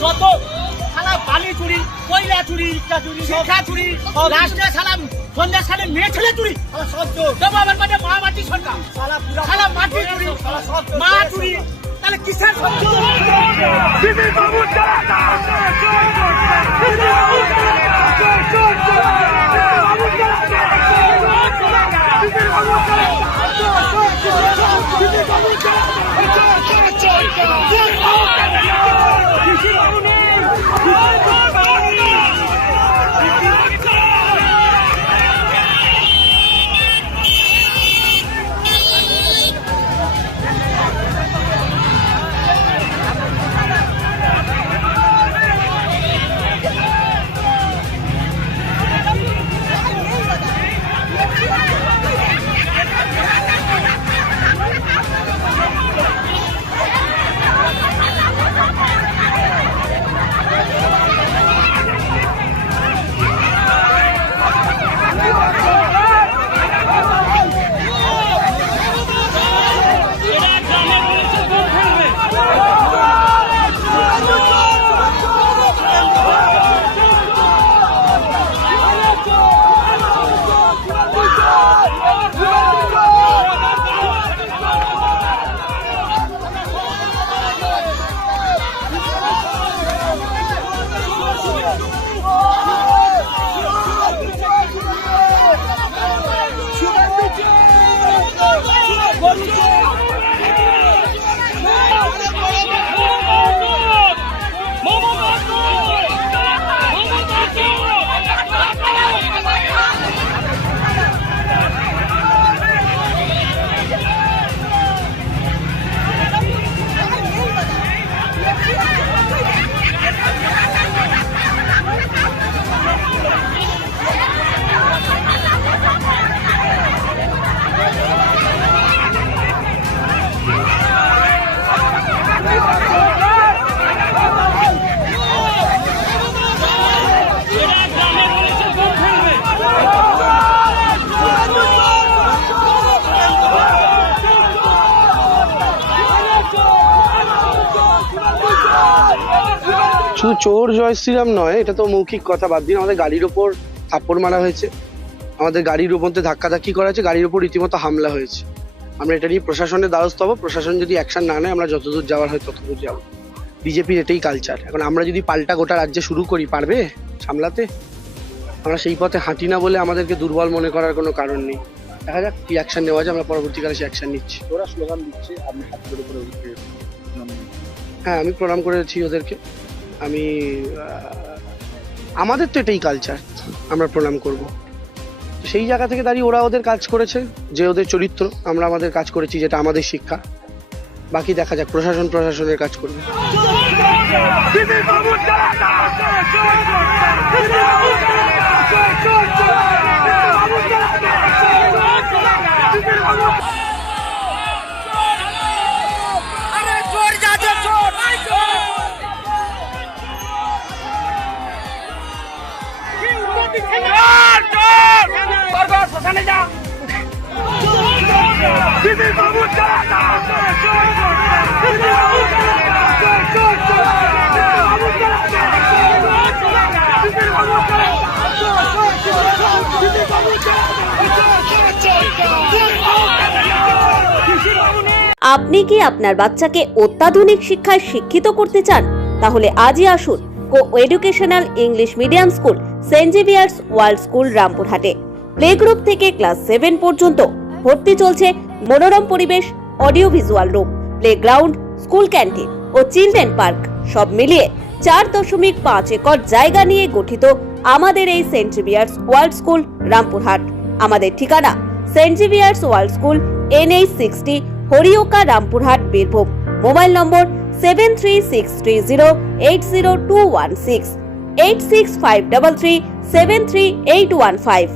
যত শালা বালি চুরি কয়লা চুরি শিক্ষা চুরি লাস্টে শালা সন্ধ্যা সালে মেয়ে ছেলে চুরি আমার মানে মা মাটি সরকার শালা মাটি চুরি মা চুরি তাহলে কিসের শুধু চোর জয় শ্রীরাম নয়, এটা তো মৌখিক কথা, বাদ দিন আমাদের গাড়ির ওপর থাপ্পড় মারা হয়েছে। আমাদের গাড়ির উপর ধাক্কাধাক্কি করা হয়েছে, গাড়ির ওপর রীতিমতো হামলা হয়েছে। আমরা এটা নিয়ে প্রশাসনের দ্বারস্থ হব। প্রশাসন যদি অ্যাকশন না নেয় আমরা যতদূর যাওয়ার হয় ততদূর যাব। বিজেপির এটাই কালচার এখন আমরা যদি পাল্টা গোটা রাজ্যে শুরু করি পারবে সামলাতে? আমরা সেই পথে হাঁটি না বলে আমাদেরকে দুর্বল মনে করার কোনো কারণ নেই। দেখা যাক কি অ্যাকশন নেওয়া যায় আমরা পরবর্তীকালে সে অ্যাকশন নিচ্ছি। ওরা স্লোগান দিচ্ছে আপনি হাত ধরে করে হ্যাঁ আমি প্রণাম করেছি ওদেরকে। আমি আমাদের তো এটাই কালচার আমরা প্রণাম করব। সেই জায়গা থেকে দাঁড়িয়ে ওরা ওদের কাজ করেছে, যে ওদের চরিত্র আমরা আমাদের কাজ করেছি, যেটা আমাদের শিক্ষা। বাকি দেখা যাক, প্রশাসন প্রশাসনের কাজ করবে। আপনি কি আপনার বাচ্চাকে অত্যাধুনিক শিক্ষায় শিক্ষিত করতে চান? তাহলে আজই আসুন coeducational English medium school Saint Xavier's World school রামপুরহাটে। Play group থেকে ক্লাস সেভেন পর্যন্ত ভর্তি চলছে মনোরম পরিবেশ audio visual room playground school canteen ও চিলড্রেন পার্ক সব মিলিয়ে চার দশমিক পাঁচ একর জায়গা নিয়ে গঠিত আমাদের এই Saint Xavier's World school Rampurhat. আমাদের ঠিকানা Saint Xavier's World school N H sixty Harioka, Rampurhat, Birbhum. Mobile number seven three six three zero eight zero two one six eight six five double three seven three eight one five